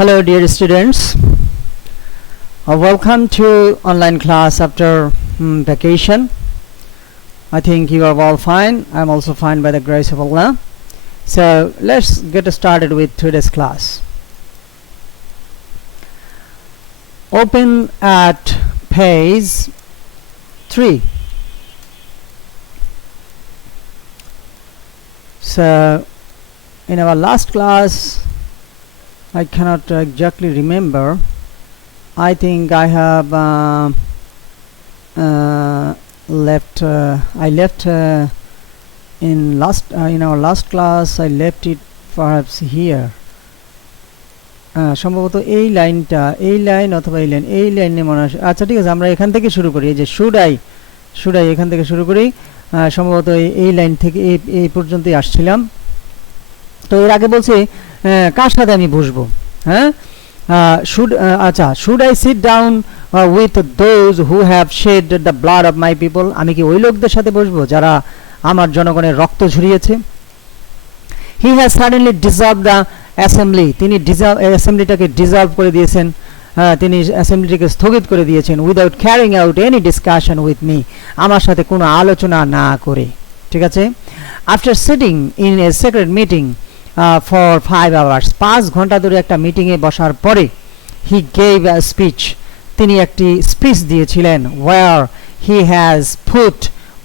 Hello dear students, welcome to online class after vacation. I think you are all fine. I am also fine by the grace of Allah. So let's get started with today's class. Open at page 3. So in our last class, I cannot exactly remember. I think I have left. I left in our last class. I left it perhaps here. সম্ভবত এই line অথবা এই লাইনে মনে হয়। আচ্ছা ঠিক আছে, আমরা এখান থেকে শুরু করি। এই যে শুড আই এখান থেকে শুরু করি। সম্ভবত এই লাইন থেকে এই পর্যন্তই আসছিলাম। তো এর আগে বলছি কার সাথে আমি বসবো, হ্যাঁ? Should I sit down with those who have shed the blood of my people? আমি কি ওই লোকদের সাথে বসবো যারা আমার জনগণের রক্ত ঝরিয়েছে? He has suddenly dissolve the assembly. তিনি অ্যাসেম্বলিটাকে ডিসলভ করে দিয়েছেন, তিনি অ্যাসেম্বলিটাকে স্থগিত করে দিয়েছেন without carrying out any discussion with me, আমার সাথে কোনো আলোচনা না করে। ঠিক আছে? After sitting in a secret meeting for 5 hours, 5 ঘন্টা ধরে একটা মিটিংয়ে বসার পরে he gave a speech, তিনি একটি স্পিচ দিয়েছিলেন where he has put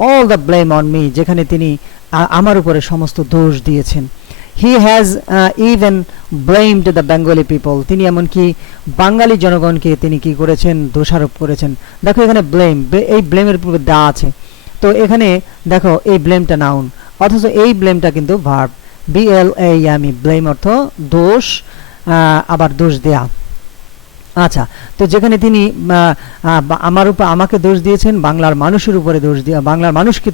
all the blame on me, যেখানে তিনি আমার উপরে সমস্ত দোষ দিয়েছেন। he has even blamed the Bengali people, তিনি এমনকি বাঙালি জনগণকে তিনি কি করেছেন? দোষারোপ করেছেন। দেখো এখানে ব্লেম, এই ব্লেমের পূর্বে দা আছে, তো এখানে দেখো এই ব্লেমটা নাউন, অথচ এই ব্লেমটা কিন্তু ভার্ব। BLAME, ব্লেম অর্থ দোষ, আবার দোষ দেয়া। আচ্ছা, তো যেখানে তিনি আমাকে দোষ দিয়েছেন, বাংলার মানুষের উপরে দোষ দিয়ে বাংলার মানুষকে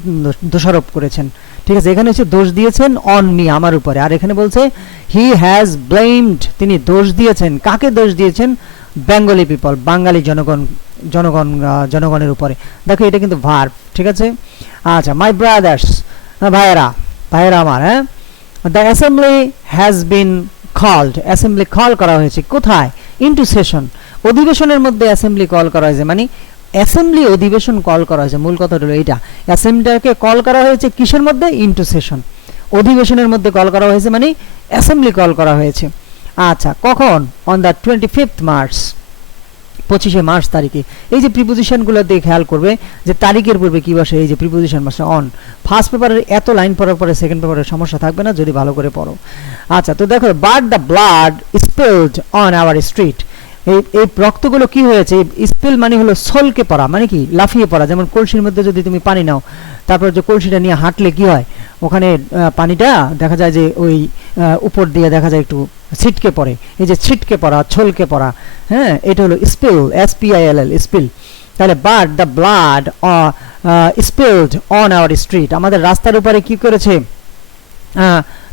দোষারোপ করেছেন। ঠিক আছে, এখানে হচ্ছে দোষ দিয়েছেন অন মি, আমার উপরে। আর এখানে বলছে হি হ্যাজ ব্লেমড, তিনি দোষ দিয়েছেন। কাকে দোষ দিয়েছেন? বেঙ্গলি পিপল, বাঙালি জনগণের উপরে। দেখো এটা কিন্তু ভার্ব। ঠিক আছে, আচ্ছা, মাই ব্রাদার্স, ভাইয়েরা আমার, হ্যাঁ। The assembly has been called, assembly call করা হয়েছে কোথায়? into session, অধিবেশনের মধ্যে assembly call করা হয়েছে, মানে assembly অধিবেশন কল করা হয়েছে। মূল কথা হলো এইটা, assemblyটাকে কল করা হয়েছে কিসের মধ্যে? into session, অধিবেশনের মধ্যে কল করা হয়েছে, মানে assembly কল করা হয়েছে। আচ্ছা, কখন? on the 25th March, 25শে মার্চ তারিখে। এই যে প্রিপোজিশনগুলো দিয়ে খেয়াল করবে যে তারিখের পূর্বে কি বসে, এই যে প্রিপোজিশন বসে অন। ফার্স্ট পেপারের এত লাইন পড়ার পরে সেকেন্ড পেপারের সমস্যা থাকবে না যদি ভালো করে পড়ো। আচ্ছা, তো দেখো but the blood spilled on our street, এই রক্তগুলো কি হয়েছে? স্পিল মানে হলো ছলকে পড়া, মানে কি লাফিয়ে পড়া। যেমন কলসির মধ্যে যদি তুমি পানি নাও, তারপর যে কলসিটা নিয়ে হাঁটলে কি হয়? ওখানে পানিটা দেখা যায় যে ওই উপর দিয়ে দেখা যায় একটু ছিটকে পড়ে। এই যে ছিটকে পড়া, ছলকে পড়া, হ্যাঁ, এটা হলো স্পিল, SPILL, স্পিল। তাহলে but the blood spilled on our street, আমাদের রাস্তার উপরে কি করেছে?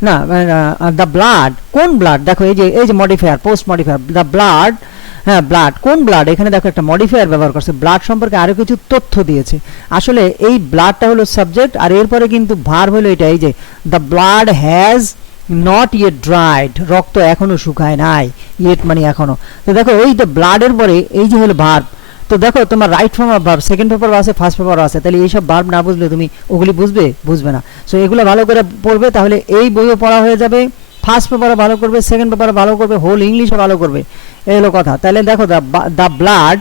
না, দ্য ব্লাড, কোন ব্লাড? দেখো এই যে modifier, post modifier, the blood, হ্যাঁ, ব্লাড, কোন ব্লাড? এখানে দেখো একটা মডিফায়ার ব্যবহার করছে, ব্লাড সম্পর্কে আরো কিছু তথ্য দিয়েছে। আসলে এই ব্লাডটা হলো সাবজেক্ট, আর এরপরে কিন্তু ভার্ব হলো এটা, এই যে the blood has not yet dried, রক্ত এখনো শুকায় নাই, ইয়েট মানে এখনো। তো দেখো ওই দ্য ব্লাডের পরে এই যে হলো ভার্ব। তো দেখো তোমার right form of verb second paper আছে, ফার্স্ট পেপার আছে, তাহলে এইসব ভার্ব না বুঝলে তুমি ওগুলি বুঝবে না। সো এগুলো ভালো করে পড়বে, তাহলে এই বইও পড়া হয়ে যাবে, ফার্স্ট পেপারে ভালো করবে, সেকেন্ড পেপারে ভালো করবে, হোল ইংলিশে ভালো করবে, এই হলো কথা। তাহলে দেখো দ্য ব্লাড,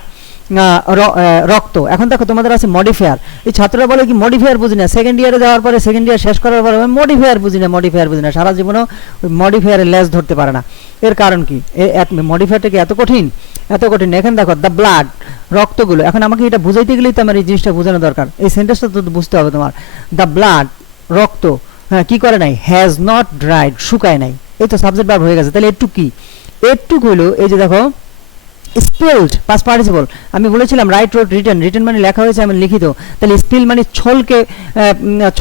রক্ত। এখন দেখো তোমাদের আছে মডিফায়ার। এই ছাত্ররা বলে কি মডিফায়ার বুঝি না, সেকেন্ড ইয়ারে যাওয়ার পরে, সেকেন্ড ইয়ার শেষ করার পরে মডিফায়ার বুঝি না, সারা জীবনেও ওই মডিফায়ারের লেজ ধরতে পারে না। এর কারণ কি? মডিফায়ারটা কি এত কঠিন? এখন দেখো দ্য ব্লাড, রক্তগুলো। এখন আমাকে এটা বুঝাইতে গেলেই তো আমার এই জিনিসটা বোঝানো দরকার, এই সেন্টেন্সটা তো বুঝতে হবে তোমার। দ্য ব্লাড, রক্ত, হ্যাঁ, কি করে নাই? হ্যাজ নট ড্রাইড, শুকায় নাই। এই তো সাবজেক্ট ভার্ব হয়ে গেছে। তাহলে এটুক কি? এটুক হলো এই যে দেখো স্পিলড, পাস্ট পার্টিসিপল। আমি বলেছিলাম রাইট, রোট, রিটেন মানে লেখা হয়েছে, আমি লিখিত। তাহলে স্পিল মানে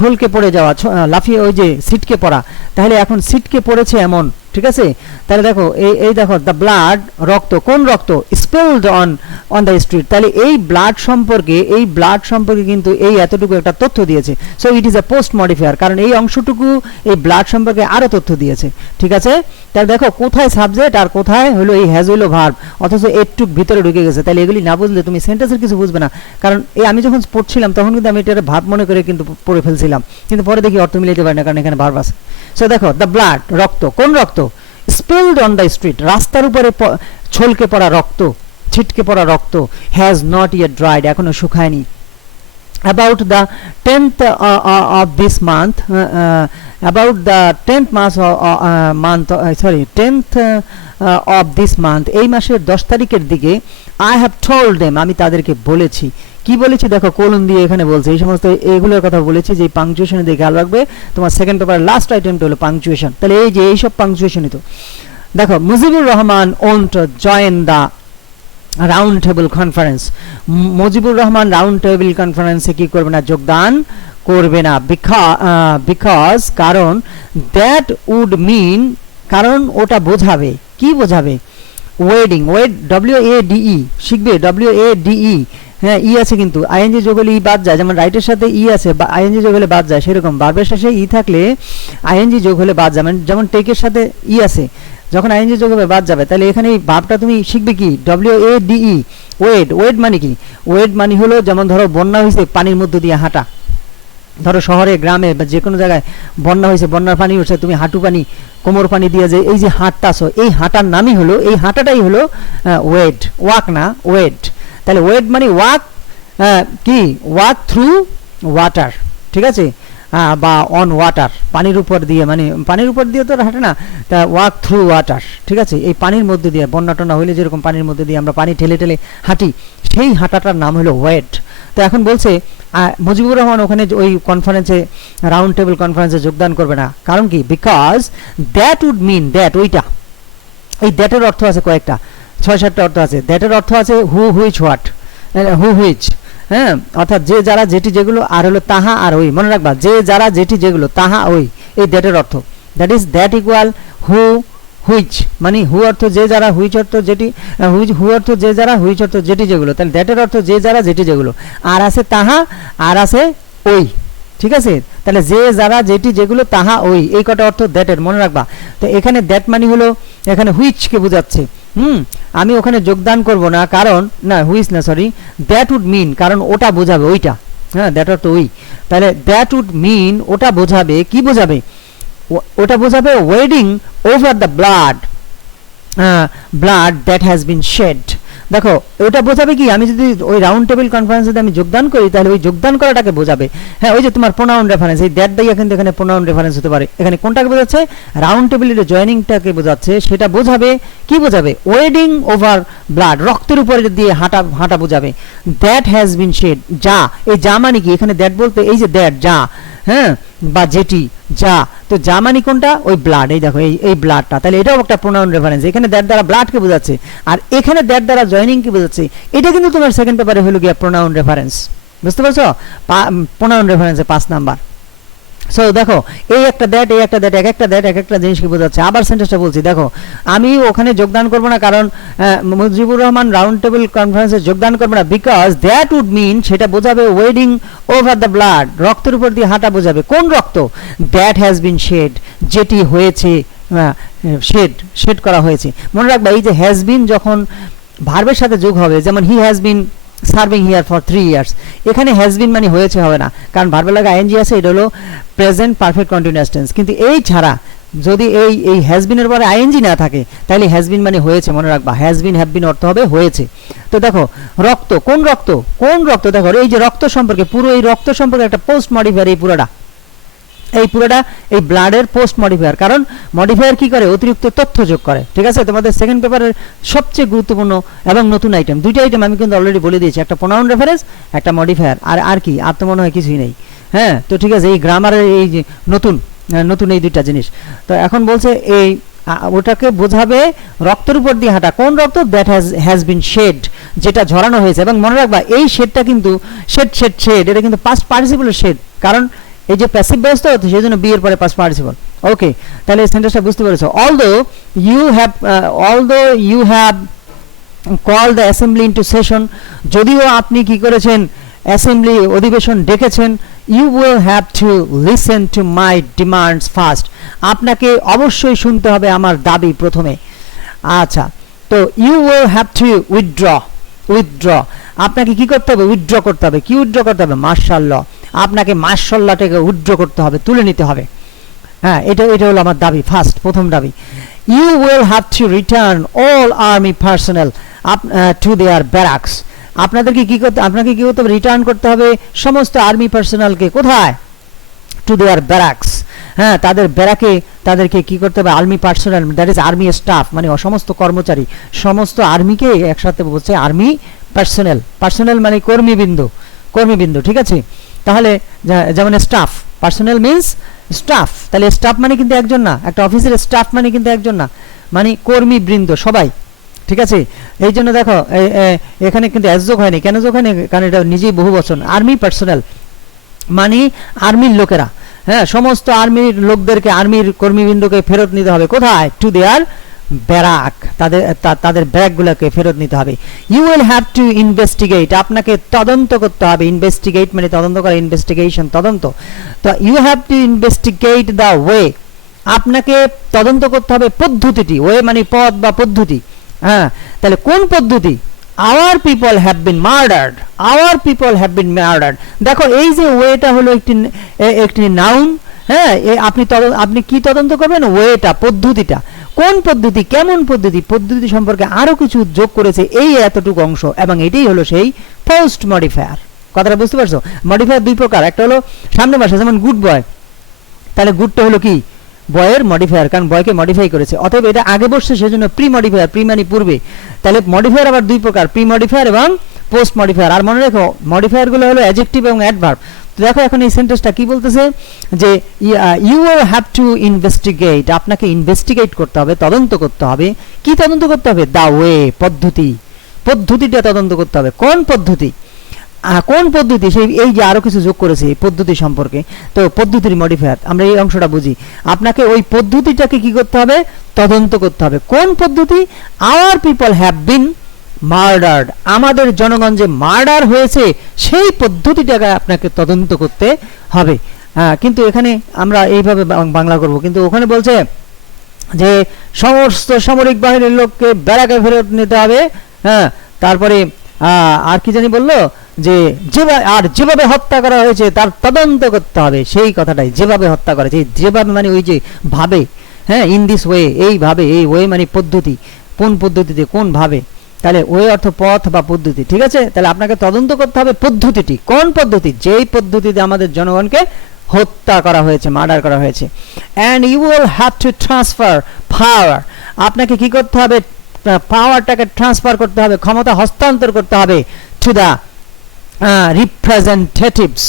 ছলকে পড়ে যাওয়া, লাফিয়ে ওই যে ছিটকে পড়া। তাহলে এখন ছিটকে পড়েছে এমন, ঠিক আছে। তাহলে দেখো এই দেখো দ্য ব্লাড রক্ত, কোন রক্ত, স্পিলড অন দ্য স্ট্রিট। তাহলে এই ব্লাড সম্পর্কে কিন্তু এই এতটুকু একটা তথ্য দিয়েছে। So it is a post modifier, কারণ এই অংশটুকু এই ব্লাড সম্পর্কে আরো তথ্য দিয়েছে। ঠিক আছে। তাহলে দেখো কোথায় সাবজেক্ট আর কোথায় হলো এই হ্যাজ হলো ভার্ব, অথচ এটুক ভিতরে ঢুকে গেছে। তাহলে এগুলি না বুঝলে তুমি সেন্টেন্সের কিছু বুঝবে না। কারণ এই আমি যখন পড়ছিলাম তখন কিন্তু আমি এটা ভার্ব মনে করে কিন্তু পড়ে ফেলছিলাম, কিন্তু পরে দেখি অর্থ মিলাইতে পারি না, কারণ এখানে ভার্ব আছে। সো দেখো দ্য ব্লাড রক্ত, কোন রক্ত, স্পিলড অন দ্য স্ট্রিট, রাস্তার উপরে ছলকে পড়া রক্ত, ছিটকে পড়া রক্ত, হ্যাজ নট ইয়েট ড্রাইড, এখনো শুকায়নি। About the 10th of this month, about the 10th of this month, এই মাসের 10 তারিখের দিকে, I have told them, আমি তাদেরকে বলেছি। কি বলেছি দেখো, কোলন দিয়ে এখানে বলছে, এই সমস্ত এইগুলোর কথা বলেছি যে পাংচুয়েশনে দিয়ে খেয়াল রাখবে। তোমার সেকেন্ড পেপারের লাস্ট আইটেমটা হলো পাংচুয়েশন। তাহলে এই যে এইসব পাংচুয়েশনই তো দেখো, Mujibur Rahman won't join the round table conference, Mujibur Rahman round table কনফারেন্সে কি করবে না, যোগদান করবে না। বিকজ কারণ, দ্যাট উড মিন, কারণ ওটা বোঝাবে, কি বোঝাবে, ওয়েডিং, WADE শিখবে, WADE, হ্যাঁ ই আছে কিন্তু আইএনজি যোগ হলে ই বাদ যায়, যেমন রাইটের সাথে ই আছে আইএনজি যোগ হলে বাদ যায়, সেরকম ভার্বের শেষে ই থাকলে আইএনজি যোগ হলে বাদ যাবে। যেমন টেকের সাথে ই আছে, যখন আইএনজি যোগ হবে বাদ যাবে। তাহলে এখানে এই ভার্বটা তুমি শিখবে কি, WADE, ওয়েড মানে কি, ওয়েড মানে হলো যেমন ধরো বন্যা হয়েছে, পানির মধ্যে দিয়ে হাঁটা, ধরো শহরে গ্রামে বা যে কোনো জায়গায় বন্যা হয়েছে, বন্যার পানি উঠছে, তুমি হাঁটু পানি কোমর পানি দিয়ে যে এই যে হাঁটতাছো, এই হাঁটার নামই হলো, এই হাঁটাটাই হলো ওয়েড, ওয়াক না ওয়েড। তাহলে ওয়েড মানে ওয়াক, কি ওয়াক থ্রু ওয়াটার, ঠিক আছে, বা অন ওয়াটার, পানির উপর দিয়ে, মানে পানির উপর দিয়ে তো হাঁটে না, তা ওয়াক থ্রু ওয়াটার, ঠিক আছে, এই পানির মধ্যে দিয়ে, বন্যা টন্যা হইলে যেরকম পানির মধ্যে দিয়ে আমরা পানি ঠেলে ঠেলে হাঁটি, সেই হাঁটাটার নাম হলো ওয়েড। তো এখন বলছে মুজিবুর রহমান ওখানে ওই কনফারেন্সে, রাউন্ড টেবিল কনফারেন্সে যোগদান করবে না, কারণ কি, because that would mean, that ওইটা, এই দ্যাটের অর্থ আছে কয়েকটা, 6-7টা অর্থ আছে। দ্যাটের অর্থ আছে হু হুইচ হোয়াট, হু হুইচ, হ্যাঁ, অর্থাৎ যে যারা যেটি যেগুলো, আর হলো তাহা আর ওই, মনে রাখবা যে যারা যেটি যেগুলো তাহা ওই, এই দ্যাটের অর্থ, that is that equal who which, মানে হু অর্থ যে যারা, হুইচ অর্থ যেটি, হু অর্থ যে যারা, হুইচ অর্থ যেটি যেগুলো, তাহলে দ্যাটের অর্থ যে যারা যেটি যেগুলো, আর আছে তাহা আর আছে ওই, ঠিক আছে। তাহলে যে যারা যেটি যেগুলো তাহা ওই, এই কটা অর্থ দ্যাটের, মনে রাখবা। তো এখানে দ্যাট মানে হলো এখানে হুইচকে বোঝাচ্ছে, আমি ওখানে যোগদান করব না, কারণ না হুইচ না সরি, দ্যাট উড মিন, কারণ ওটা বোঝাবে ওইটা, হ্যাঁ দ্যাট অর্থ ওই। তাহলে দ্যাট উড মিন ওটা বোঝাবে, কি বোঝাবে, ওটা বোঝাবে wading over the blood that has been shed. দেখো ওটা বোঝাবে কি, আমি যদি ওই রাউন্ড টেবিল কনফারেন্সে আমি যোগদান করি, তাহলে ওই যোগদান করাটাকে বোঝাবে। হ্যাঁ, ওই যে তোমার প্রোনাউন রেফারেন্স, এই দ্যাট দাইয়া কিন্তু এখানে প্রোনাউন রেফারেন্স হতে পারে। এখানে কোনটাকে বোঝাচ্ছে, রাউন্ড টেবিলের জয়েনিংটাকে বোঝাচ্ছে, সেটা বোঝাবে, কি বোঝাবে, ওয়েডিং ওভার ব্লাড, রক্তের উপরে দিয়ে হাঁটা হাঁটা বোঝাবে। দ্যাট হ্যাজ বিন শেড, যা, এই যা মানে কি, এখানে দ্যাট বলতে এই যে দ্যাট যা, হ্যাঁ, বা যেটি যা, তো যা মানে কোনটা, ওই ব্লাড, এই দেখো এই ব্লাডটা, তাহলে এটাও একটা প্রোনাউন রেফারেন্স। এখানে দ্যাট দ্বারা ব্লাডকে বোঝাচ্ছে, আর এখানে দ্যাট দ্বারা জয়েনিং কে বোঝাচ্ছে। এটা কিন্তু তোমার সেকেন্ড পেপারে হলো গিয়া প্রোনাউন রেফারেন্স, বুঝতে পারছো, প্রোনাউন রেফারেন্সে 5 নাম্বার। সো দেখো এই একটা দ্যাট, এই একটা দ্যাট, এক একটা দ্যাট এক একটা জিনিসকে বোঝাচ্ছে। আবার সেন্টেন্সটা বলছি, দেখো আমি ওখানে যোগদান করব না, কারণ মুজিবুর রহমান রাউন্ড টেবিল কনফারেন্সে যোগদান করবে না, বিকজ দ্যাট উড মিন, সেটা বোঝাবে ওয়েডিং ওভার দ্য ব্লাড, রক্তের উপর দিয়ে হাঁটা বোঝাবে। কোন রক্ত, দ্যাট হ্যাজ বিন শেড, যেটি হয়েছে, শেড করা হয়েছে। মনে রাখবা এই যে হ্যাজ বিন যখন ভার্বের সাথে যোগ হবে, যেমন he has been serving here for 3 years, এখানে হ্যাজ বিন মানে হয়েছে হবে না, কারণ ভার্বের লাগে আইএনজি আছে, এটা হলো প্রেজেন্ট পারফেক্ট কন্টিনিউয়াস টেন্স। কিন্তু এই ছাড়া যদি এই হ্যাজ বিনের পরে আইএনজি না থাকে, তাহলে হ্যাজ বিন মানে হয়েছে, মনে রাখবা হ্যাজ বিন হ্যাভ বিন অর্থ হবে হয়েছে। তো দেখো রক্ত, কোন রক্ত, কোন রক্ত, দেখো এই যে রক্ত সম্পর্কে, পুরো এই রক্ত সম্পর্কে একটা পোস্ট মডিফায়ার, এই পুরোটা এই ব্লাডের পোস্ট মডিফায়ার, কারণ মডিফায়ার কি করে, অতিরিক্ত তথ্য যোগ করে, ঠিক আছে। তোমাদের সেকেন্ড পেপারের সবচেয়ে গুরুত্বপূর্ণ এবং নতুন আইটেম, দুইটা আইটেম আমি কিন্তু অলরেডি বলে দিয়েছি, একটা প্রোনাউন রেফারেন্স, একটা মডিফায়ার, আর কি, আর তো মনে হয় কিছুই নেই। হ্যাঁ, তো ঠিক আছে, এই গ্রামারের এই যে নতুন এই দুইটা জিনিস। তো এখন বলছে এই ওটাকে বোঝাবে রক্তের উপর দিয়ে হাঁটা, কোন রক্ত, দ্যাট হ্যাজ বিন শেড, যেটা ঝরানো হয়েছে। এবং মনে রাখবা এই শেডটা কিন্তু শেড, এটা কিন্তু পাস্ট পার্টিসিপল শেড, কারণ এই যে প্যাসিভ ভয়েস তো সেজন্য বি এর পরে পাস্ট পার্টিসিপল। ওকে, তাহলে এই সেন্টেন্সটা বুঝতে পেরেছো। Although you have call the assembly into session, যদিও আপনি কি করেছেন, অ্যাসেম্বলি অধিবেশন ডেকেছেন, you will have to listen to my demands first, আপনাকে অবশ্যই শুনতে হবে আমার দাবি প্রথমে। আচ্ছা, তো you will have to withdraw, আপনাকে কি করতে হবে, উইথড্র করতে হবে। কি উইথড্র করতে হবে? মার্শাল ল, আপনাকে মার্শাল লটাকে উইথড্র করতে হবে, তুলে নিতে হবে। হ্যাঁ, এটা হলো আমার দাবি, ফার্স্ট প্রথম দাবি। You will have to return all army personnel to their barracks, আপনাকে কি করতে হবে, রিটার্ন করতে হবে সমস্ত আর্মি পার্সোনালকে কোথায়, টু দেয়ার ব্যারাকস, হ্যাঁ তাদের ব্যারাকে তাদেরকে কি করতে হবে, army personal that is army staff, মানে সমস্ত কর্মচারী, সমস্ত আর্মিকে একসাথে বলছে আর্মি পার্সোনাল মানে কর্মীবৃন্দ, ঠিক আছে। তাহলে যেমন স্টাফ, পার্সোনাল মিন্স স্টাফ, তাহলে স্টাফ মানে কিন্তু একজন না, একটা অফিসের স্টাফ মানে কিন্তু একজন না, মানে কর্মীবৃন্দ সবাই, ঠিক আছে। এই জন্য দেখো এখানে কিন্তু এস যোগ হয়নি, কেন যোগ হয়নি, কারণ এটা নিজেই বহু বচন। আর্মি পার্সোনাল মানে আর্মির লোকেরা, হ্যাঁ সমস্ত আর্মির লোকদেরকে, আর্মির কর্মীবৃন্দকে ফেরত নিতে হবে কোথায়, টু দেয়ার ব্যারাক, তাদের ব্যারাকগুলোকে ফেরত নিতে হবে। You will have to investigate, আপনাকে তদন্ত করতে হবে, ইনভেস্টিগেট মানে তদন্ত করা, ইনভেস্টিগেশন তদন্ত। তো you have to investigate the way, আপনাকে তদন্ত করতে হবে পদ্ধতিটি, ওয়ে মানে পথ বা পদ্ধতি, হ্যাঁ তাহলে কোন পদ্ধতি, our people have been murdered, দেখো এই যে ওয়েটা হলো একটি নাউন, হ্যাঁ আপনি কি তদন্ত করবেন, ওয়েটা পদ্ধতিটা, কোন পদ্ধতি, কেমন পদ্ধতি সম্পর্কে আরো কিছু যোগ করেছে এই এতটুকু অংশ, এবং এটাই হলো সেই পোস্ট মডিফায়ার। কথাটা বুঝতে পারছো? মডিফায়ার দুই প্রকার, একটা হলো সামনে ভাষা, যেমন গুড বয়, তাহলে গুডটা হলো কি, বয়ের মডিফায়ার, কারণ বয়কে মডিফাই করেছে, অতএব এটা আগে বসছে সেজন্য প্রি মডিফায়ার, প্রি মানে পূর্বে। তাহলে মডিফায়ার আবার দুই প্রকার, প্রি মডিফায়ার এবং পোস্ট মডিফায়ার। আর মনে রেখো মডিফায়ার গুলো হলো অ্যাডজেক্টিভ এবং অ্যাডভার্ব। তো দেখো এখন এই সেন্টেন্সটা কি বলতেছে, যে you will have to investigate, আপনাকে ইনভেস্টিগেট করতে হবে, তদন্ত করতে হবে। কি তদন্ত করতে হবে, দা ওয়ে পদ্ধতিটা তদন্ত করতে হবে। কোন পদ্ধতি, সেই এই যে আরো কিছু যোগ করেছে এই পদ্ধতি সম্পর্কে, তো পদ্ধতির মডিফায়ার, আমরা এই অংশটা বুঝি। আপনাকে ওই পদ্ধতিটাকে কি করতে হবে, তদন্ত করতে হবে। কোন পদ্ধতি, hour people have been murdered, আমাদের জনগণ যে মার্ডার হয়েছে সেই পদ্ধতিটাকে আপনাকে তদন্ত করতে হবে। কিন্তু এখানে আমরা এইভাবে বাংলা করব, কিন্তু ওখানে বলছে যে সমস্ত সামরিক বাহিনীর লোককে ব্যারাকে ফেরত নিতে হবে। হ্যাঁ, তারপরে আর কি জানি বললো, যে যেভাবে হত্যা করা হয়েছে তার তদন্ত করতে হবে, সেই কথাটাই, যেভাবে হত্যা করেছে, যেভাবে মানে ওই যে ভাবে, হ্যাঁ ইন দিস ওয়ে, এইভাবে, এই ওয়ে মানে পদ্ধতি, কোন পদ্ধতিতে, কোন ভাবে, তাহলে ওয়ে অর্থ পথ বা পদ্ধতি, ঠিক আছে। তাহলে আপনাকে তদন্ত করতে হবে পদ্ধতিটি, কোন পদ্ধতি, যেই পদ্ধতিতে আমাদের জনগণকে হত্যা করা হয়েছে, মার্ডার করা হয়েছে। And you will have to transfer power, আপনাকে কি করতে হবে, পাওয়ারটাকে ট্রান্সফার করতে হবে, ক্ষমতা হস্তান্তর করতে হবে, to the representatives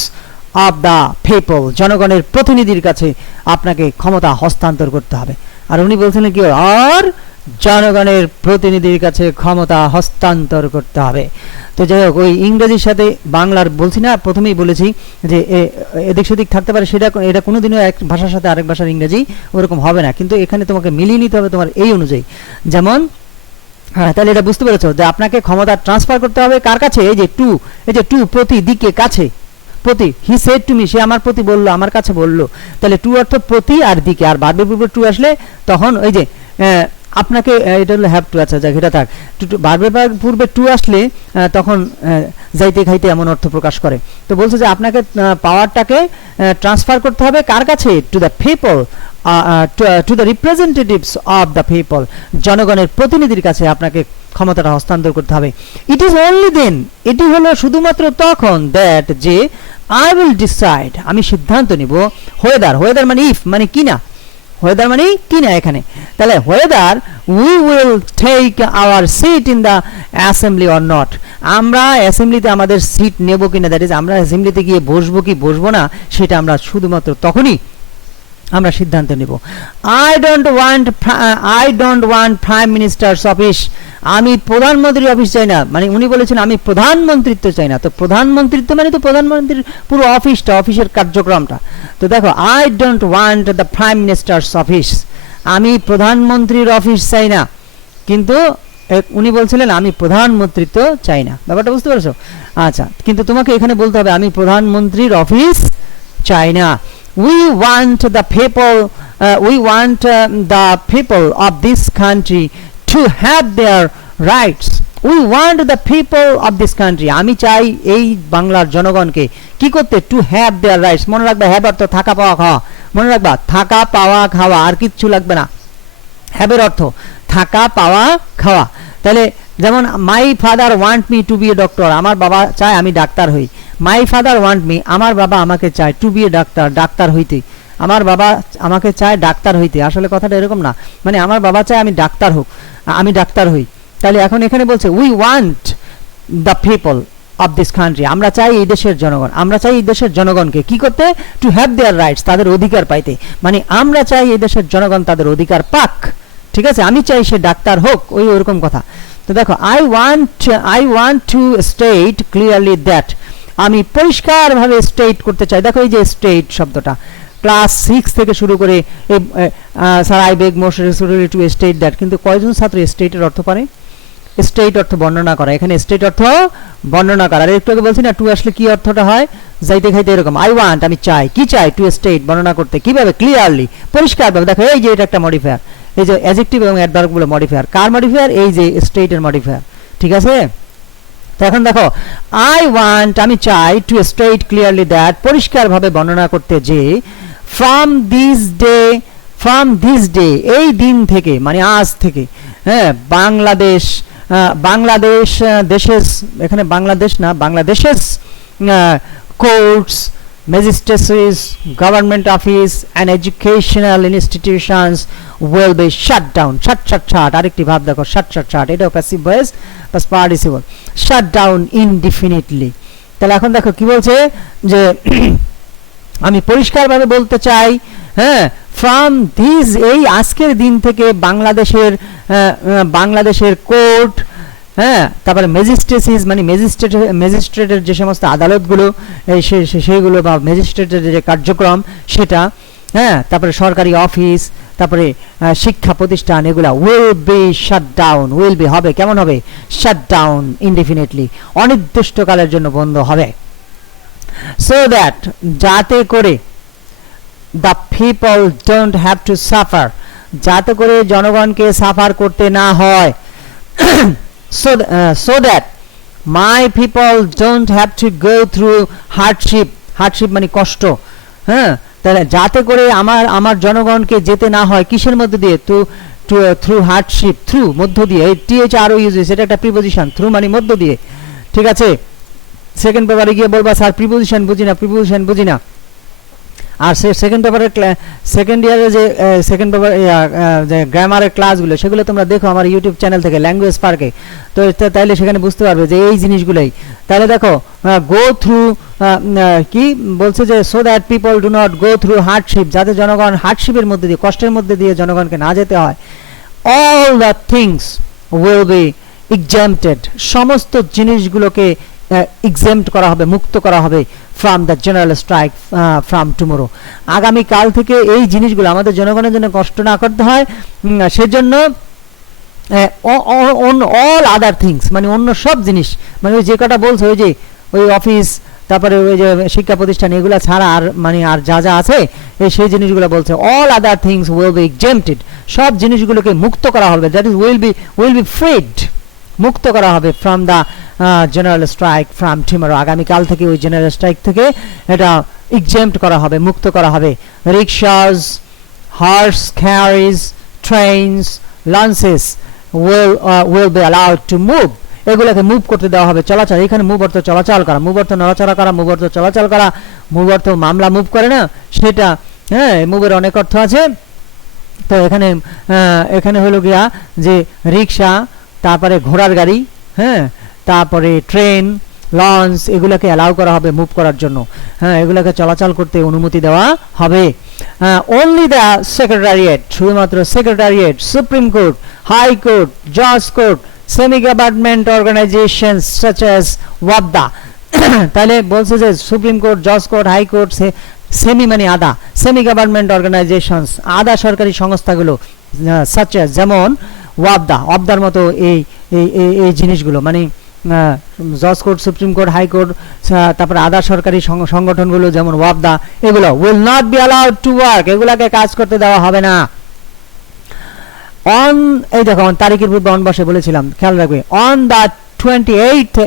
of the people, জনগণের প্রতিনিধির কাছে আপনাকে ক্ষমতা হস্তান্তর করতে হবে। আর উনি বলছিলেন কি, আর জনগণের প্রতিনিধির কাছে ক্ষমতা হস্তান্তর করতে হবে। তো যাই হোক, ওই ইংরেজির সাথে বাংলার বলছি না, প্রথমেই বলেছি যে এদিক সেদিক থাকতে পারে, এটা কোনোদিনও এক ভাষার সাথে আরেক ভাষার ইংরেজি ওরকম হবে না, কিন্তু এখানে তোমাকে মিলিয়ে নিতে হবে তোমার এই অনুযায়ী। যেমন হ্যাঁ, তাহলে এটা বুঝতে পেরেছো যে আপনাকে ক্ষমতা ট্রান্সফার করতে হবে কার কাছে, এই যে টু প্রতি, দিকে, কাছে, প্রতি, হি সেড টু মি, সে আমার প্রতি বললো, আমার কাছে বললো। তাহলে টু অর্থ প্রতি আর দিকে, আর ভার্বের পূর্বে টু আসলে তখন ওই যে আপনাকে, এটা হলো হ্যাভ টু, আচ্ছা যাক এটা থাক, ভার্বের পূর্বে টু আসলে তখন যাইতে খাইতে এমন অর্থ প্রকাশ করে। তো বলছে যে আপনাকে পাওয়ারটাকে ট্রান্সফার করতে হবে কার কাছে, to the people, to the representatives of the people, জনগণের প্রতিনিধির কাছে আপনাকে ক্ষমতাটা হস্তান্তর করতে হবে। ইট ইজ অনলি দেন, এটি হলো শুধুমাত্র তখন, দ্যাট যে আই উইল ডিসাইড, আমি সিদ্ধান্ত নিব, হোয়েদার মানে ইফ মানে কিনা, হোয়েদার মানে কিনা এখানে, তাহলে whether we will take our seat in the assembly or not, আমরা অ্যাসেম্বলিতে আমাদের সিট নেব কিনা, দ্যাট ইজ আমরা অ্যাসেম্বলিতে গিয়ে বসবো কি বসবো না, সেটা আমরা শুধুমাত্র তখনই আমরা সিদ্ধান্ত নেব। I don't want prime ministers office, আমি প্রধানমন্ত্রীর অফিস চাই না, মানে উনি বলেছেন আমি প্রধানমন্ত্রিত্ব চাই না। তো প্রধানমন্ত্রিত্ব মানে তো প্রধানমন্ত্রীর পুরো অফিসটা, অফিসের কার্যক্রমটা। তো দেখো I don't want the prime ministers office, আমি প্রধানমন্ত্রীর অফিস চাই না, কিন্তু উনি বলছিলেন আমি প্রধানমন্ত্রিত্ব চাই না। ব্যাপারটা বুঝতে পারছো? আচ্ছা, কিন্তু তোমাকে এখানে বলতে হবে আমি প্রধানমন্ত্রীর অফিস চাই না। We want the people of this country to have their rights. We want the people of this country, আমি চাই এই বাংলার জনগণকে কি করতে, to have their rights। মনে রাখবা have অর্থ থাকা পাওয়া খাওয়া, মনে রাখবা থাকা পাওয়া খাওয়া, আর কিচ্ছু লাগবে না। have এর অর্থ থাকা পাওয়া খাওয়া। তাহলে যেমন my father want me to be a doctor, আমার বাবা চায় আমি ডাক্তার হই। মাই ফাদার ওয়ান্ট মি, আমার বাবা আমাকে চায়, two be A doctor, doctor হইতে। আমার বাবা আমাকে চায় ডাক্তার হইতে, আসলে কথাটা এরকম না, মানে আমার বাবা চায় আমি ডাক্তার হোক, আমি ডাক্তার হই। তাহলে এখন এখানে বলছে we want the people of this country, আমরা চাই এই দেশের জনগণ, আমরা চাই এই দেশের জনগণকে কি করতে, টু হ্যাভ দেয়ার রাইটস, তাদের অধিকার পাইতে। মানে আমরা চাই এই দেশের জনগণ তাদের অধিকার পাক, ঠিক আছে, আমি চাই সে ডাক্তার হোক, ওই ওরকম কথা। তো দেখো I want to state clearly that, আমি পরিষ্কারভাবে স্টেট করতে চাই। দেখো এই যে স্টেট শব্দটা ক্লাস 6 থেকে শুরু করে sir I beg most respectfully two state that, কিন্তু কয়জন ছাত্র স্টেটের অর্থ পারে? স্টেট অর্থ বর্ণনা করা, এখানে স্টেট অর্থ বর্ণনা করা। আর একটু আগে বলছি না টু আসলে কি অর্থটা হয়, যাইতে খাইতে এরকম। আই ওয়ান্ট আমি চাই, কি চাই, টু স্টেট বর্ণনা করতে, কিভাবে, ক্লিয়ারলি পরিষ্কারভাবে। দেখো এই যে এটা একটা মডিফায়ার, এই যে অ্যাডজেক্টিভ এবং অ্যাডভার্বগুলো মডিফায়ার, কার মডিফায়ার, এই যে স্টেটের মডিফায়ার, ঠিক আছে। তো এখন দেখো আই ওয়ান্ট আমি চাই, টু স্টেট ক্লিয়ারলি দ্যাট পরিষ্কারভাবে বর্ণনা করতে যে ফ্রম দিস ডে এই দিন থেকে, মানে আজ থেকে, হ্যাঁ, বাংলাদেশ দেশের, এখানে বাংলাদেশ না, বাংলাদেশের courts, magistracies, government office and educational institutions will be shut down, shut, আরেকটি ভাব দেখো, shut, এটাও passive voice plus participle, shut down indefinitely। তাহলে এখন দেখো কি বলছে যে আমি পরিষ্কারভাবে বলতে চাই, হ্যাঁ, ফ্রম দিস এই আজকের দিন থেকে বাংলাদেশের কোর্ট, হ্যাঁ, তারপরে ম্যাজিস্ট্রেসিস মানে ম্যাজিস্ট্রেটের যে সমস্ত আদালতগুলো সেইগুলো বা ম্যাজিস্ট্রেটের যে কার্যক্রম সেটা, হ্যাঁ, তারপরে সরকারি অফিস, তারপরে শিক্ষা প্রতিষ্ঠান, এগুলা will be shut down, will be হবে, কেমন হবে, শাট ডাউন ইনডিফিনিটলি, অনির্দিষ্টকালের জন্য বন্ধ হবে। সো দ্যাট যাতে করে the people don't have to suffer, যাতে করে জনগণকে সাফার করতে না হয়। so that my people don't have to go through hardship মানে কষ্ট, হ্যাঁ, তাহলে যাতে করে আমার জনগণকে যেতে না হয় কিসের মধ্যে দিয়ে, থ্রু হার্ডশিপ, থ্রু মধ্য দিয়ে, THRO ইউজ হয়েছে, এটা একটা প্রিপোজিশন, থ্রু মানে মধ্য দিয়ে, ঠিক আছে। সেকেন্ড পেপারে গিয়ে বলবা স্যার প্রিপোজিশন বুঝি না। আর সেকেন্ড পেপারের সেকেন্ড ইয়ারে যে সেকেন্ড পেপার যে গ্রামারের ক্লাসগুলো সেগুলো তোমরা দেখো আমার ইউটিউব চ্যানেল থেকে, ল্যাঙ্গুয়েজ পার্কে। তো তাইলে সেখানে বুঝতে পারবে যে এই জিনিসগুলোই। তাহলে দেখো গো থ্রু, কি বলছে যে so that people do not go through hardship, যাতে জনগণ হার্ডশিপের মধ্যে দিয়ে, কষ্টের মধ্যে দিয়ে জনগণকে না যেতে হয়। All the things will be এক্সাম্পটেড, সমস্ত জিনিসগুলোকে এক্সাম্পট করা হবে, মুক্ত করা হবে from the general strike from tomorrow, আগামীকাল থেকে এই জিনিসগুলো আমাদের জনগণের জন্য কষ্ট না করতে হয় সেজন্য অল আদার থিংস মানে অন্য সব জিনিস, মানে ওই যে কটা বলছে ওই যে ওই অফিস, তারপরে ওই যে শিক্ষা প্রতিষ্ঠান, এগুলো ছাড়া আর মানে আর যা যা আছে সেই জিনিসগুলো বলছে all other things will be এক্সাম্পটেড, সব জিনিসগুলোকে মুক্ত করা হবে, দ্যাট ইজ উইল বি ফ্রিড, মুক্ত করা হবে from the general strike from tomorrow, আগামীকাল থেকে ওই জেনারেল স্ট্রাইক থেকে এটা এক্সাম্পট করা হবে, মুক্ত করা হবে। Rickshaws, horse carriage, trains, launches will be allowed to move, এগুলোকে মুভ করতে দেওয়া হবে, চলাচল। এখানে মুভ অর্থ চলাচল করা, মুভ অর্থ নড়াচড়া করা, মুভ অর্থ চলাচল করা, মুভ অর্থ মামলা মুভ করে না সেটা, হ্যাঁ, মুভের অনেক অর্থ আছে। তো এখানে হলো গিয়া যে রিক্সা, তারপরে ঘোড়ার গাড়ি, হ্যাঁ, তারপরে ট্রেন, লঞ্চ, এগুলোকে অ্যালাউ করা হবে মুভ করার জন্য, হ্যাঁ, এগুলোকে চলাচল করতে অনুমতি দেওয়া হবে। অনলি দ্য সেক্রেটারিয়েট, শুধুমাত্র secretariat, supreme court, high court, জজ court, semi government organisation such as Wabda. তাহলে বলছে যে সুপ্রিম কোর্ট, জজ কোর্ট, হাই কোর্ট, সেমি মানে আধা, সেমি গভর্নমেন্ট অর্গানাইজেশনস আধা সরকারি সংস্থাগুলো, সাচ অ্যাজ যেমন ওয়াবদা, ওয়াবদার মতো এই এই জিনিসগুলো মানে জজ court, supreme court, high court, তারপরে আধা সরকারি সংগঠনগুলো যেমন ওয়াবদা, এগুলো will not be allowed to work, এগুলাকে কাজ করতে দেওয়া হবে না। অন, এই দেখো তারিখের পূর্বে অন বসে বলেছিলাম, খেয়াল রাখবে, on the 28th,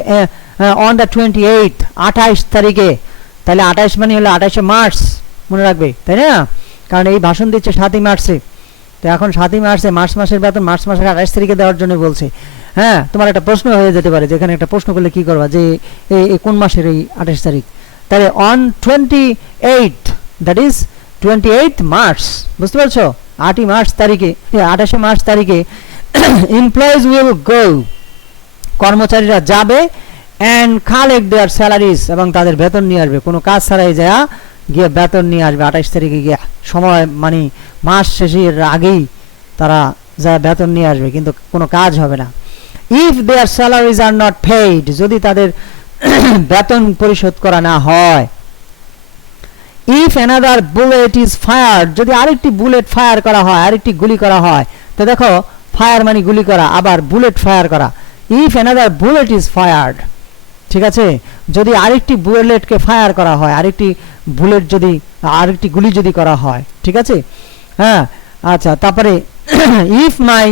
on the 28th 28 তারিখে, তাহলে 28 মানে হলো 28শে মার্চ, মনে রাখবে তাই না, কারণ এই ভাষণ দিচ্ছে 7ই মার্চে, তো এখন 7ই মার্চে, মার্চ মাসের বেতন মার্চ মাসের 28 তারিখে দেওয়ার জন্য বলছে। হ্যাঁ, তোমার একটা প্রশ্ন হয়ে যেতে পারে, যেখানে একটা প্রশ্ন করলে কি করবা, যে এই কোন মাসের এই 28 তারিখ, তাহলে on 28, that is 28th March, বুঝতে পারছো, 8ই মার্চ তারিখে, 28শে মার্চ তারিখে এমপ্লয়িজ উইল গো, কর্মচারীরা যাবে, অ্যান্ড কালেক্ট দেয়ার স্যালারিজ, এবং তাদের বেতন নিয়ে আসবে, কোনো কাজ ছাড়াই যা গিয়ে বেতন নিয়ে আসবে 28 তারিখে গিয়ে, সময় মানে মাস শেষের আগেই তারা যা বেতন নিয়ে আসবে, কিন্তু কোনো কাজ হবে না। If their salaries are not paid, যদি তাদের বেতন পরিশোধ করা না হয়। If another bullet is fired, যদি আরেকটি বুলেট ফায়ার করা হয়, আরেকটি গুলি করা হয়, তো দেখো ফায়ার মানে গুলি করা, আবার বুলেট ফায়ার করা, if another bullet is fired, ঠিক আছে, যদি আরেকটি বুলেটকে ফায়ার করা হয়, আরেকটি বুলেট যদি, আরেকটি গুলি যদি করা হয়, ঠিক আছে, হ্যাঁ, আচ্ছা, তারপরে if my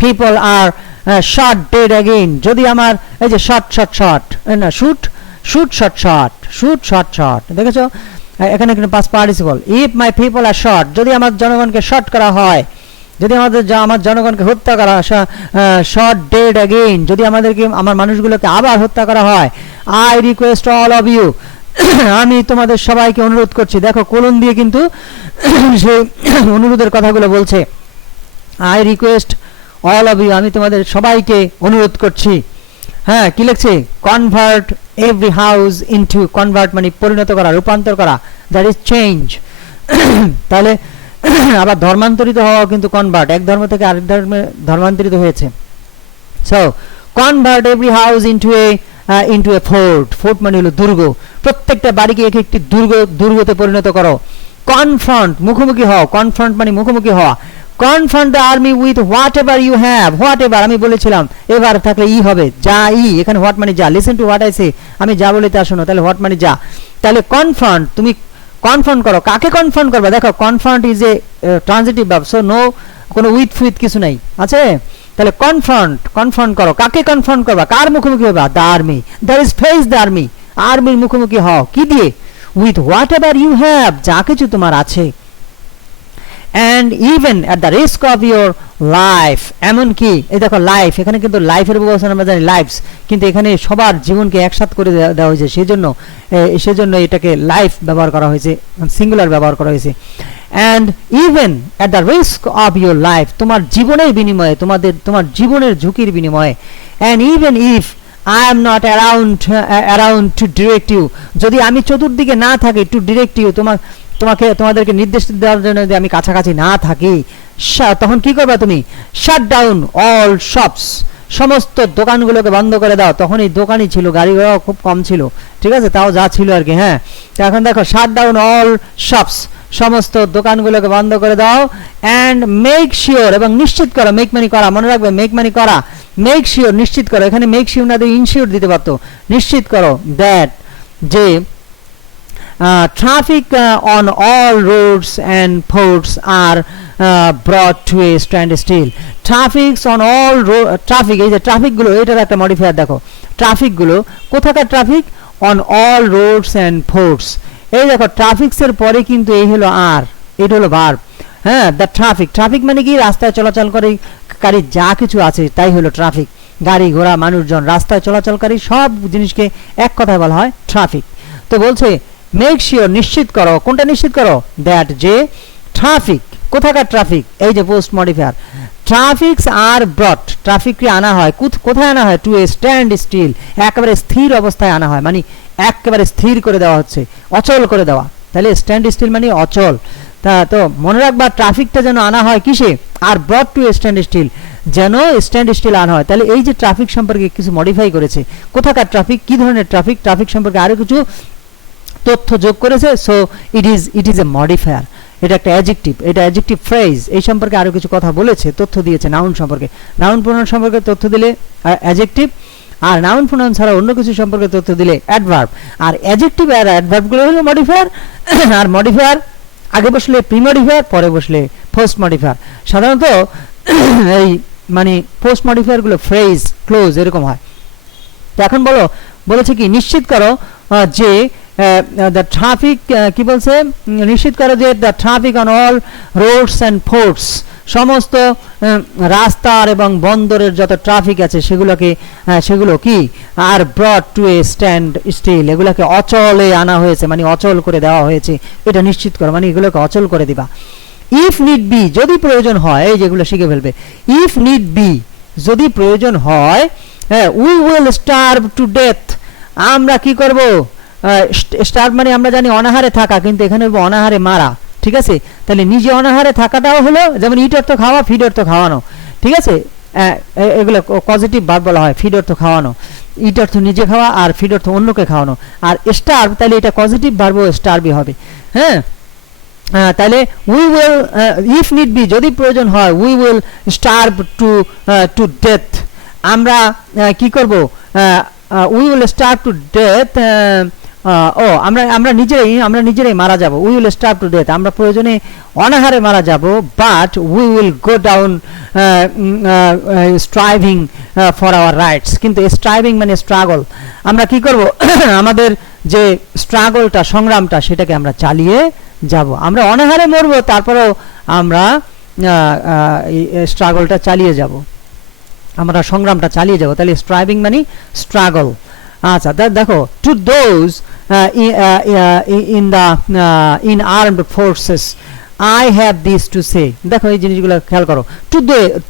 people are shot dead again, যদি আমার এই যে শট শট শট না shoot shoot shot shot shoot shot shot, দেখেছো এখানে কিন্তু past participle. If my people are shot, যদি আমার জনগণকে শট করা হয়, যদি আমার জনগণকে হত্যা করা, শট ডেড অ্যাগেইন, যদি আমাদেরকে, আমার মানুষগুলোকে আবার হত্যা করা হয়, I request all of you, আমি তোমাদের সবাইকে অনুরোধ করছি, দেখো কোলন দিয়ে কিন্তু সেই অনুরোধের কথাগুলো বলছে, I request all of you, আমি তোমাদের সবাইকে অনুরোধ করছি। হ্যাঁ, কি লিখছে, convert every house into, convert মানে পরিণত করা, রূপান্তর করা, দ্যাট ইজ চেঞ্জ। তাহলে আবার ধর্মান্তরিত হওয়া কিন্তু কনভার্ট, এক ধর্ম থেকে আরেক ধর্মে ধর্মান্তরিত হয়েছে। So convert every house into a fort, fort মানে হলো দুর্গ, প্রত্যেকটা বাড়িকে এক একটি দুর্গতে পরিণত করো। কনফ্রন্ট মুখোমুখি হও, কনফ্রন্ট মানে মুখোমুখি হওয়া। Confront the army with whatever you have, whatever আমি বলেছিলাম এবার থাকলে ই হবে, যা ই, এখানে হোয়াট মানে যা, listen to what I say, আমি যা বলি তা শোনো, তাহলে হোয়াট মানে যা, তাহলে কনফ্রন্ট, তুমি কনফ্রন্ট করো, কাকে কনফ্রন্ট করবে, দেখো confront is a transitive verb, so no কোনো উইথ ফুইথ কিছু নাই, আছে, তাহলে কনফ্রন্ট করো, কাকে কনফ্রন্ট করবা, কার মুখোমুখি হবে, the army, that is face the army, আর্মির মুখোমুখি হও, কি দিয়ে, with whatever you have, যা কিছু তোমার আছে, and even at the risk of your life, এমন কি, এই দেখো লাইফ, এখানে কিন্তু লাইফের ব্যবস্থা আমরা জানি লাইফস, কিন্তু এখানে সবার জীবনকে একসাথে করে দেওয়া হয়েছে, সেজন্য এটাকে লাইফ ব্যবহার করা হয়েছে, সিঙ্গুলার ব্যবহার করা হয়েছে। and even at the risk of your life, তোমার জীবনের বিনিময়ে, তোমার জীবনের ঝুঁকির বিনিময়ে, and even if I am not around to direct you, যদি আমি চতুর্দিকে না থাকি, to direct you, তোমাদেরকে নির্দেশ দেওয়ার জন্য যদি আমি কাছাকাছি না থাকি, তখন কি করবে তুমি, শাট ডাউন অল শপস, সমস্ত দোকানগুলোকে বন্ধ করে দাও, তখন এই দোকানই ছিল, গাড়ি ঘোড়াও খুব কম ছিল, ঠিক আছে, তাও যা ছিল আর কি। হ্যাঁ, তো এখন দেখো শাট ডাউন অল শপস, সমস্ত দোকানগুলোকে বন্ধ করে দাও, অ্যান্ড মেক শিওর, এবং নিশ্চিত করো, মেক মানি করা, মনে রাখবে মেক মানি করা, মেক শিওর নিশ্চিত করো, এখানে মেক শিওর না দিয়ে ইনশিওর দিতে পারতো, নিশ্চিত করো, দ্যাট যে traffic on all roads and ports are brought to a standstill. Traffics on all traffic, এই যে ট্রাফিক গুলো, এটার একটা মডিফায়ার দেখো, ট্রাফিক গুলো কোথাকার traffic, on all roads and ports, এই দেখো ট্রাফিক্স এর পরে কিন্তু এই হলো আর, এটা হলো ভার্ব। হ্যাঁ, দ্য ট্রাফিক মানে কি, রাস্তায় চলাচলকারী যা কিছু আছে তাই হলো ট্রাফিক, গাড়ি ঘোড়া মানুষজন, রাস্তায় চলাচলকারী সব জিনিসকে এক কথায় বলা হয় ট্রাফিক। তো বলছে মেক শিওর নিশ্চিত করো, কোনটা নিশ্চিত করো, দ্যাট যে ট্রাফিক, কোথাকার ট্রাফিক, এই যে পোস্ট মডিফায়ার, ট্রাফিকস আর ব্রট, ট্রাফিককে আনা হয়, কোথায় আনা হয়, টু এ স্ট্যান্ড স্টিল, একেবারে স্থির অবস্থায় আনা হয়, মানে একেবারে স্থির করে দেওয়া হচ্ছে, অচল করে দেওয়া, তাহলে স্ট্যান্ড স্টিল মানে অচল। তা তো মনে রাখবা ট্রাফিকটা যেন আনা হয় কিসে, আর ব্রট টু স্ট্যান্ড স্টিল, যেন স্ট্যান্ড স্টিল আনা হয়। তাহলে এই যে ট্রাফিক সম্পর্কে কিছু মডিফাই করেছে, কোথাকার ট্রাফিক, কি ধরনের ট্রাফিক, ট্রাফিক সম্পর্কে আরো কিছু তথ্য যোগ করেছে। So it is a modifier, এটা একটা অ্যাডজেক্টিভ, এটা অ্যাডজেক্টিভ ফ্রেজ, এই সম্পর্কে আরো কিছু কথা বলেছে, তথ্য দিয়েছে নাউন সম্পর্কে। নাউন প্রোনাউন সম্পর্কে তথ্য দিলে অ্যাডজেক্টিভ, আর নাউন প্রোনাউন ছাড়া অন্য কিছু সম্পর্কে তথ্য দিলে অ্যাডভার্ব। আর অ্যাডজেক্টিভ আর অ্যাডভার্বগুলো হলো মডিফায়ার। আর মডিফায়ার আগে বসলে প্রি মডিফায়ার, পরে বসলে পোস্ট মডিফায়ার। সাধারণত এই মানে পোস্ট মডিফায়ারগুলো ফ্রেজ, ক্লোজ এরকম হয়। তো এখন বলেছে কি, নিশ্চিত করো যে দ্য ট্রাফিক, কি বলছে, নিশ্চিত করো যে the traffic on all roads and ports, সমস্ত রাস্তার এবং বন্দরের যত ট্রাফিক আছে সেগুলো কি are brought to a standstill, এগুলোকে অচলে আনা হয়েছে, মানে অচল করে দেওয়া হয়েছে, এটা নিশ্চিত করো, মানে এগুলোকে অচল করে দিবা। ইফ নিড বি, যদি প্রয়োজন হয়, এই যেগুলো শিখে ফেলবে, ইফ নিড বি, যদি প্রয়োজন হয়, we will starve to death, আমরা কি করব, স্টার্ভ মানে আমরা জানি অনাহারে থাকা, কিন্তু এখানে অনাহারে মারা, ঠিক আছে। তাহলে নিজে অনাহারে থাকাটাও হলো, যেমন ইট অর্থ খাওয়া, ফিড অর্থ খাওয়ানো, ঠিক আছে, এগুলো পজিটিভ ভার্ব বলা হয়। ফিড অর্থ খাওয়ানো, ইট অর্থ নিজে খাওয়া, আর ফিড অর্থ অন্যকে খাওয়ানো। আর স্টার্ভ, তাহলে এটা পজিটিভ ভার্ব স্টার্ভই হবে, হ্যাঁ। তাহলে we will, if need be, যদি প্রয়োজন হয়, we will starve to death, আমরা কি করব, we will starve to death, আমরা নিজেরাই মারা যাব। We will starve to death, আমরা প্রয়োজনে অনাহারে মারা যাব। But we will go down striving for our rights, কিন্তু স্ট্রাইভিং মানে স্ট্রাগল, আমরা কি করব, আমাদের যে স্ট্রাগলটা, সংগ্রামটা, সেটাকে আমরা চালিয়ে যাব। আমরা অনাহারে মরব, তারপরেও আমরা স্ট্রাগলটা চালিয়ে যাব, আমরা সংগ্রামটা চালিয়ে যাব। তাহলে স্ট্রাইভিং মানে স্ট্রাগল। আচ্ছা, দেখো, to those in armed forces I have this to say, দেখো এই জিনিসগুলো খেয়াল করো।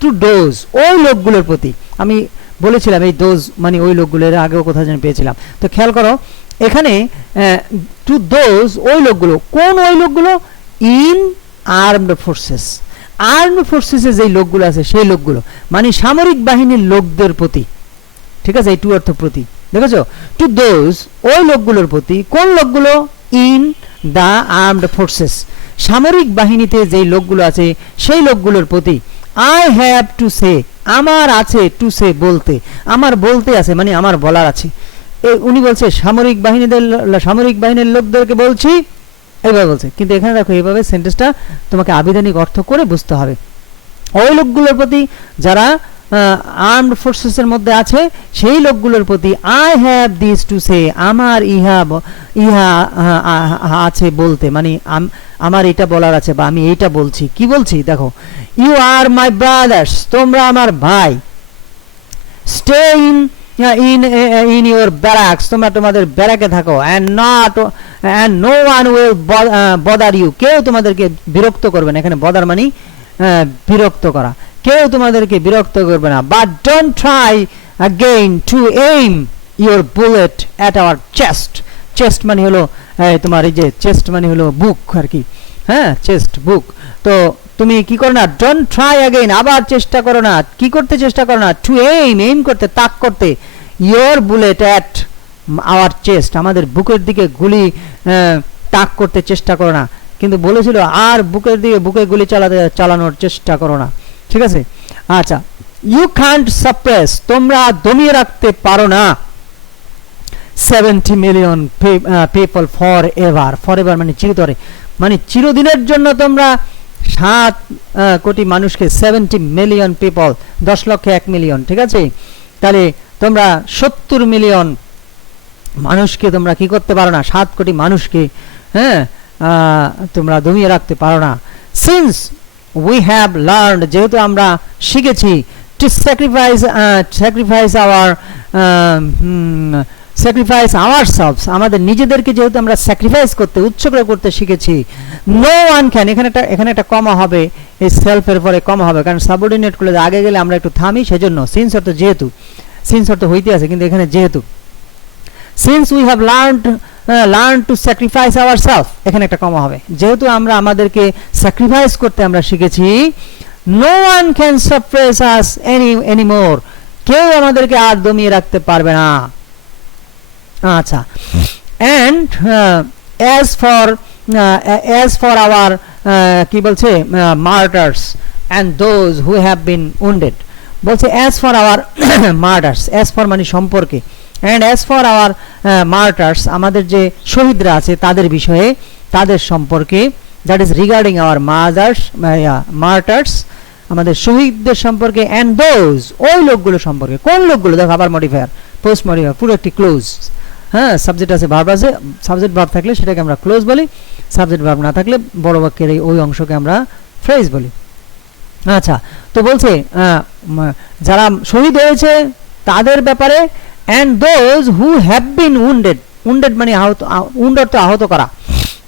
টু দোজ, ওই লোকগুলোর প্রতি, আমি বলেছিলাম এই দোজ মানে ওই লোকগুলোর, আগেও কোথাও যেন পেয়েছিলাম। তো খেয়াল করো এখানে, টু দোজ, ওই লোকগুলো, কোন ওই লোকগুলো, ইন আর্মড ফোর্সেস, আর্মড ফোর্সেসে যেই লোকগুলো আছে সেই লোকগুলো, মানে সামরিক বাহিনীর লোকদের প্রতি, ঠিক আছে, এই টু অর্থ প্রতি, দেখেছো। টু দোজ, ওই লোকগুলোর প্রতি, কোন লোকগুলো, ইন দ্য আর্মড ফোর্সেস, সামরিক বাহিনীতে যেই লোকগুলো আছে সেই লোকগুলোর প্রতি, আই হ্যাভ টু সে, আমার আছে, টু সে বলতে, আমার বলতে আছে, মানে আমার বলার আছে। উনি বলছে সামরিক বাহিনীর লোকদেরকে বলছি, এইভাবে বলছে। কিন্তু এখানে দেখো, এইভাবে সেন্টেন্সটা তোমাকে আবিধানিক অর্থ করে বুঝতে হবে। ওই লোকগুলোর প্রতি যারা আর্মড ফোর্সেসের মধ্যে আছে, সেই লোকগুলোর প্রতি, I have this to say, আমার ইহা আছে বলতে, মানে আমার এটা বলার আছে, বা আমি এইটা বলছি। কি বলছি, দেখো, ইউ আর মাই ব্রাদার্স, তোমরা আমার ভাই, স্টে in your barracks, তোমরা তোমাদের ব্যারাকে থাকো, and no one will bother you, কেউ তোমাদেরকে বিরক্ত করবে না। এখানে bother মানে বিরক্ত করা, কেউ তোমাদেরকে বিরক্ত করবে না। but don't try again to aim your bullet at our chest মানে হলো তোমার এই যে চেস্ট মানে হলো বুক আর কি, হ্যাঁ, চেস্ট বুক। তো তুমি কি করো না, ডোন্ট ট্রাই अगेन, আবার চেষ্টা করো না, কি করতে চেষ্টা করো না, টু এইম করতে, তাক করতে, your bullet at our chest, আমাদের বুকের দিকে গুলি তাক করতে চেষ্টা করো না। কিন্তু বলেছিল আর বুকে গুলি চালানোর চেষ্টা করো না, ঠিক আছে। আচ্ছা, ইউ কান্ট সাপ্রেস, তোমরা দমিয়ে রাখতে পারো না, 70 মিলিয়ন পিপল ফর এভার মানে চিরতরে, মানে চিরদিনের জন্য তোমরা 7 কোটি মানুষকে, 70 মিলিয়ন পিপল, 10 লক্ষ 1 মিলিয়ন, ঠিক আছে। তাহলে তোমরা 70 মিলিয়ন মানুষকে তোমরা কি করতে পারো না, 7 কোটি মানুষকে, হ্যাঁ, তোমরা দমিয়ে রাখতে পারো না। সিন্স উই হ্যাভ লার্নড, যেহেতু আমরা শিখেছি, টু স্যাক্রিফাইস আওয়ারসেলভস, আমাদের নিজেদেরকে যেহেতু আমরা স্যাক্রিফাইস করতে, উৎসর্গ করতে শিখেছি। নো ওয়ান ক্যান, এখানে একটা কমা হবে, এই সেলফের পরে কমা হবে, কারণ সাবঅর্ডিনেট গুলো আগে গেলে আমরা একটু থামি, সেজন্য। সিন্স অর্থ যেহেতু, সিন্স অর্থ হইতে আছে, কিন্তু এখানে যেহেতু। Since we have learn to sacrifice ourself, এখানে একটা কমা হবে, যেহেতু আমরা আমাদেরকে স্যাক্রিফাইস করতে আমরা শিখেছি, no one can suppress us anymore, কেউ আমাদেরকে আর দমিয়ে রাখতে পারবে না। আচ্ছা, অ্যান্ড as for our কি বলছে martyrs and those who have been wounded, বলছে as for our martyrs, as for মানে সম্পর্কে, and as for our martyrs, আমাদের যে শহীদরা আছে তাদের বিষয়ে, তাদের সম্পর্কে, that is regarding our martyrs, আমাদের শহীদদের সম্পর্কে, and those, ওই লোকগুলো সম্পর্কে, কোন লোকগুলো, দেখো আবার মডিফায়ার, পোস্ট মডিফায়ার, পুরো একটি ক্লোজ, হ্যাঁ, সাবজেক্ট আছে, ভার্ব আছে, সাবজেক্ট ভার্ব থাকলে সেটাকে আমরা ক্লোজ বলি, সাবজেক্ট ভার্ব না থাকলে বড় বাক্যের ওই অংশকে আমরা ফ্রেজ বলি। আচ্ছা, তো বলছে যারা শহীদ হয়েছে তাদের ব্যাপারে, and those who have been wounded, wounded মানে আহত, wound অর্থ আহত করা,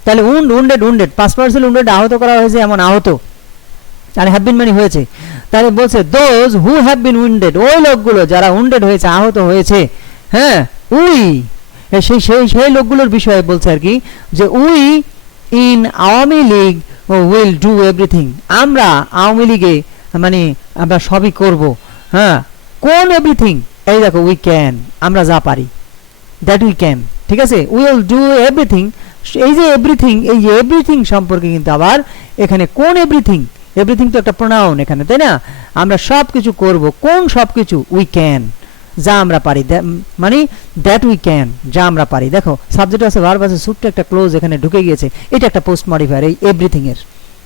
তাহলে wounded past participle wounded, আহত করা হয়েছে এমন আহত, আর have been মানে হয়েছে, তাহলে বলছে those who have been wounded, ওই লোকগুলো যারা wounded হয়েছে, আহত হয়েছে, হ্যাঁ, সেই লোকগুলোর বিষয়ে বলছে আর কি, যে we in Awami League will do everything, আমরা আওয়ামী লীগে মানে আমরা সবই করব, হ্যাঁ, কোন এভরিথিং, এই দেখো উই ক্যান, আমরা যা পারি, দ্যাট উই ক্যান, ঠিক আছে, উইল ডু এভরিথিং, এই যে এভরিথিং, এই যে এভরিথিং সম্পর্কে কিন্তু আবার এখানে কোন এভরিথিং, এভরিথিং তো একটা প্রোনাউন এখানে, তাই না, আমরা সব কিছু করব, কোন সব কিছু, উই ক্যান, যা আমরা পারি, মানে দ্যাট উই ক্যান, যা আমরা পারি, দেখো সাবজেক্ট আছে, ভার্ব আছে, ছোট্ট একটা ক্লোজ এখানে ঢুকে গিয়েছে, এটা একটা পোস্ট মডিফায়ার, এই এভরিথিং এর,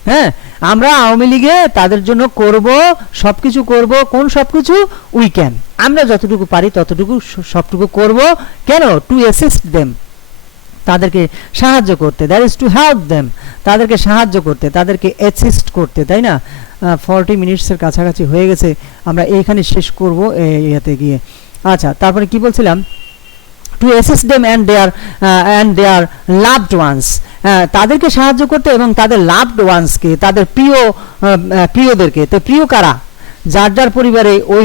হ্যাঁ, আমরা আওয়ামী লীগে তাদের জন্য করব, সবকিছু করব, কোন সবকিছু, উই ক্যান, আমরা যতটুকু পারি ততটুকু সবটুকু করব, কেন, টু অ্যাসিস্ট দেম, তাদেরকে সাহায্য করতে, that is to help them, তাদেরকে সাহায্য করতে, তাদেরকে অ্যাসিস্ট করতে, তাই না, 40 মিনিটসের কাছাকাছি হয়ে গেছে, আমরা এইখানে শেষ করব ইয়াতে গিয়ে। আচ্ছা, তারপরে কি বলছিলাম, to assist them and their loved ones, তাদেরকে সাহায্য করতে এবং তাদের লাভড ওয়ান্সকে, তাদের প্রিয়দেরকে, তো প্রিয় কারা, যার যার পরিবারে, ওই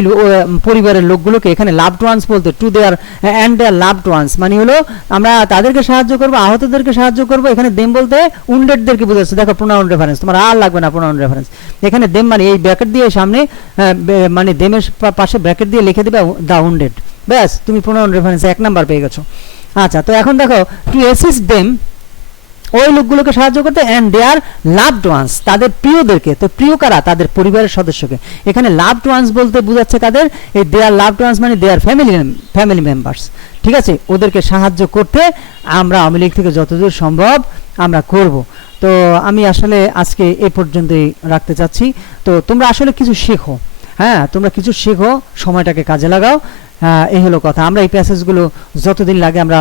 পরিবারের লোকগুলোকে, এখানে লাভড ওয়ান্স বলতে to their and their loved ones মানে হলো আমরা তাদেরকে সাহায্য করব, আহতদেরকে সাহায্য করব, এখানে দেম বলতে উন্ডেডদেরকে বোঝাচ্ছে, দেখো প্রোনাউন রেফারেন্স, তোমার আর লাগবে না প্রোনাউন রেফারেন্স, এখানে দেম মানে এই ব্র্যাকেট দিয়ে সামনে, মানে দেমের পাশে ব্র্যাকেট দিয়ে লিখে দেবে দা উন্ডেড, ব্যাস তুমি প্রোনাউন রেফারেন্স 1 নাম্বার পেয়ে গেছো। আচ্ছা, তো এখন দেখো টু অ্যাসিস্ট দেম, ওই লোকগুলোকে সাহায্য করতে, অ্যান্ড দেয়ার লাভড ওয়ান্স, তাদের প্রিয়দেরকে, তো প্রিয় কারা, তাদের পরিবারের সদস্যকে, এখানে লাভড ওয়ান্স বলতে বোঝাচ্ছে কাদের, এই দেয়ার লাভড ওয়ান্স মানে দেয়ার ফ্যামিলি মেম্বার্স, ঠিক আছে, ওদেরকে সাহায্য করতে আমরা আওয়ামী লীগ থেকে যতদূর সম্ভব আমরা করব। তো আমি আসলে আজকে এ পর্যন্তই রাখতে চাচ্ছি। তো তোমরা আসলে কিছু শেখো, হ্যাঁ, তোমরা কিছু শেখো, সময়টাকে কাজে লাগাও, এই হলো কথা। আমরা এই প্যাসেজগুলো যতদিন লাগে আমরা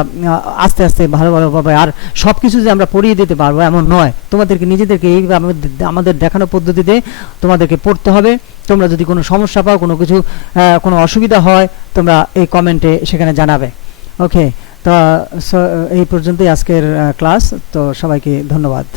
আস্তে আস্তে ভালোভাবে, আর সব কিছু যে আমরা পড়িয়ে দিতে পারবো এমন নয়, তোমাদেরকে নিজেদেরকে এইভাবে আমাদের দেখানো পদ্ধতিতে তোমাদেরকে পড়তে হবে। তোমরা যদি কোনো সমস্যা পাও, কোনো কিছু কোনো অসুবিধা হয়, তোমরা এই কমেন্টে সেখানে জানাবে। ওকে, তো এই পর্যন্তই আজকের ক্লাস। তো সবাইকে ধন্যবাদ।